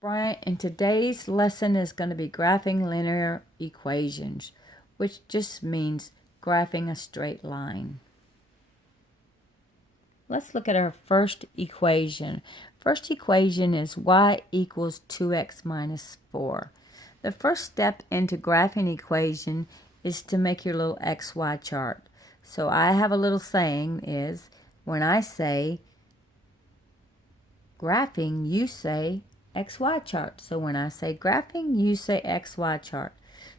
Brian, and today's lesson is going to be graphing linear equations, which just means graphing a straight line. Let's look at our first equation. First equation is y equals 2x minus 4. The first step into graphing equation is to make your little xy chart. So I have a little saying is, when I say graphing, you say XY chart. So when I say graphing, you say XY chart.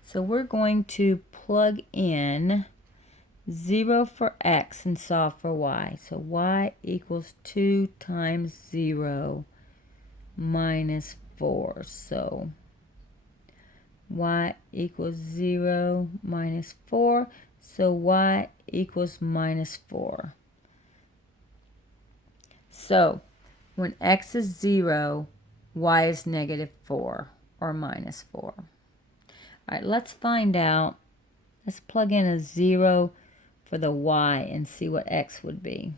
So we're going to plug in 0 for X and solve for Y. So Y equals 2 times 0 minus 4. So Y equals 0 minus 4. So Y equals minus 4. So when X is 0, Y is negative 4 or minus 4. All right, let's find out. Let's plug in a 0 for the Y and see what X would be.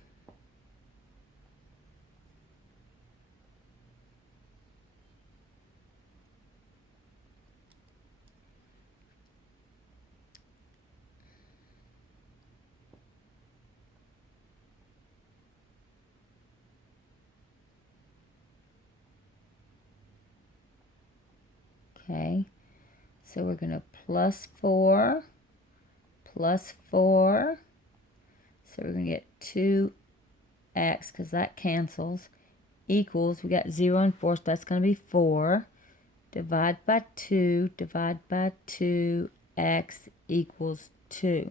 Okay, so we're going to plus 4, plus 4. So we're going to get 2x, because that cancels, equals, we got 0 and 4, so that's going to be 4. Divide by 2, divide by 2, x equals 2.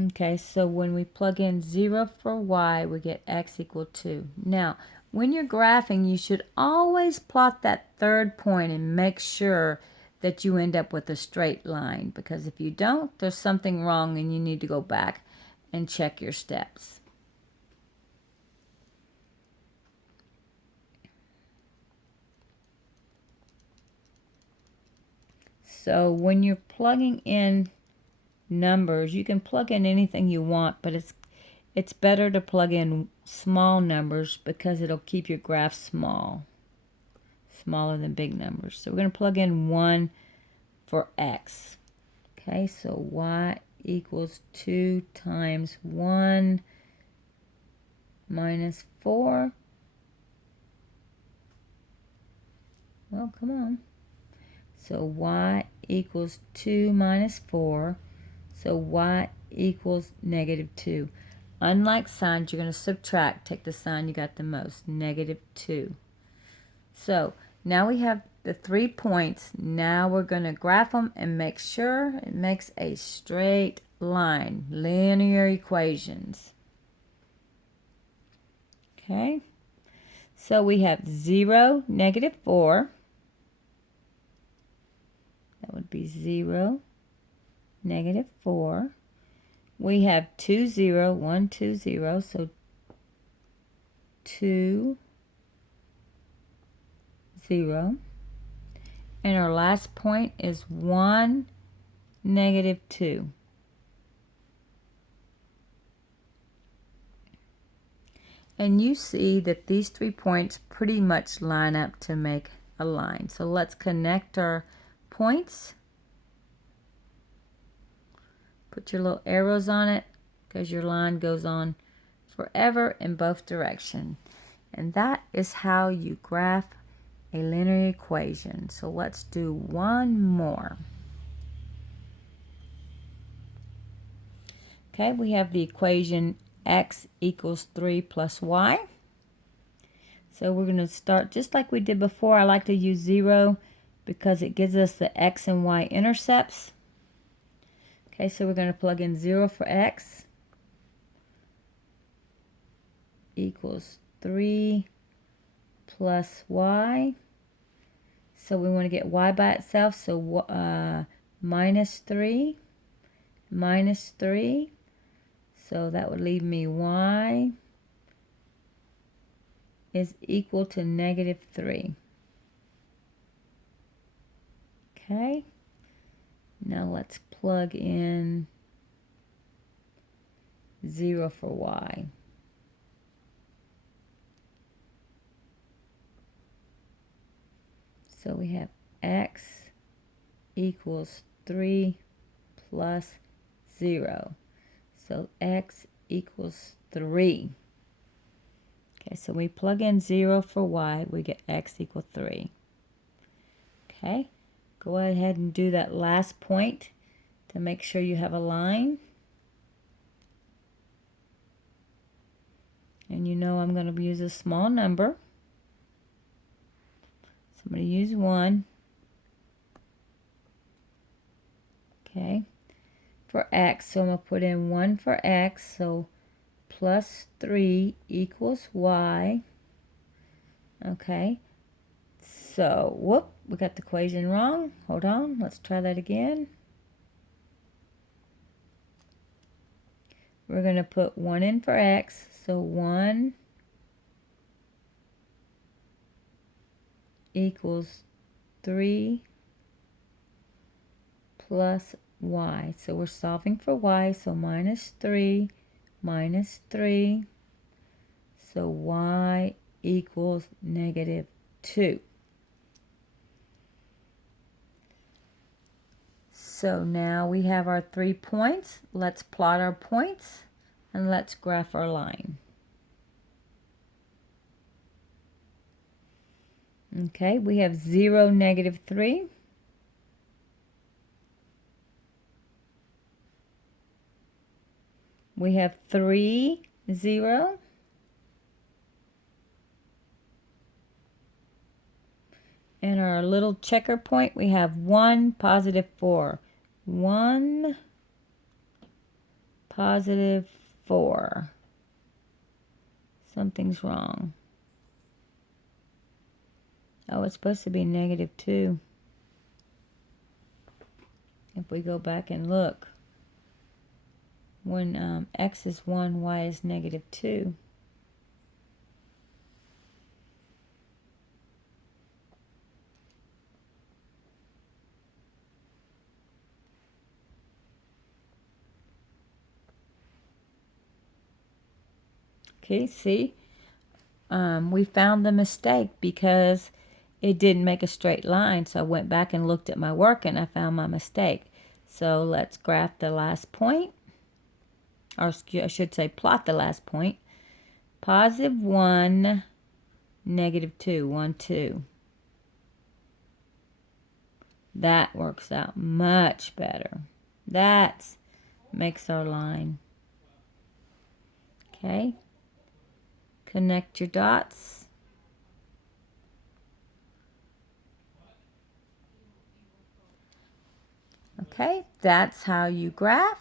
Okay, so when we plug in 0 for y, we get x equal 2. Now, when you're graphing, you should always plot that third point and make sure that you end up with a straight line, because if you don't, there's something wrong and you need to go back and check your steps. So when you're plugging in numbers, you can plug in anything you want, but it's better to plug in small numbers because it'll keep your graph small, smaller than big numbers. So we're going to plug in 1 for x. Okay, so y equals 2 times 1 minus 4. Well, come on. So y equals 2 minus 4. So y equals negative 2. Unlike signs, you're going to subtract. Take the sign you got the most, negative 2. So now we have the 3 points. Now we're going to graph them and make sure it makes a straight line. Linear equations. Okay. So we have 0, negative 4. That would be 0, negative 4. We have 2, 0, 1, 2, 0. So 2, 0. And our last point is 1, negative 2. And you see that these 3 points pretty much line up to make a line. So let's connect our points. Put your little arrows on it because your line goes on forever in both directions. And that is how you graph a linear equation. So let's do one more. Okay, we have the equation x equals 3 plus y. So we're going to start just like we did before. I like to use 0 because it gives us the x and y intercepts. Okay, so we're going to plug in 0 for x equals 3 plus y. So we want to get y by itself, so minus 3, minus 3. So that would leave me y is equal to negative 3. Okay, now let's plug in 0 for y. So we have x equals 3 plus 0. So x equals 3. Okay, so we plug in 0 for y, we get x equals 3. Okay, go ahead and do that last point to make sure you have a line. And you know I'm going to use a small number. So I'm going to use 1. Okay, for x, so I'm going to put in 1 for x, so plus 3 equals y. Okay, so, whoop, we got the equation wrong. Hold on, let's try that again. We're going to put 1 in for x, so 1 equals 3 plus y. So we're solving for y, so minus 3 minus 3. So y equals negative 2. So now we have our 3 points. Let's plot our points and let's graph our line. Okay, we have 0, negative 3. We have 3, 0. And our little checker point, we have 1, positive 4. 1, positive 4. Something's wrong. Oh, it's supposed to be negative 2. If we go back and look, when x is 1, y is negative 2. Okay, see? We found the mistake because it didn't make a straight line. So I went back and looked at my work and I found my mistake. So let's graph the last point. Or I should say plot the last point. Positive 1, negative 2. 1, 2. That works out much better. That makes our line. Okay. Connect your dots. Okay, that's how you graph.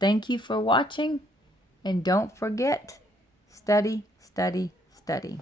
Thank you for watching, and don't forget, study, study, study.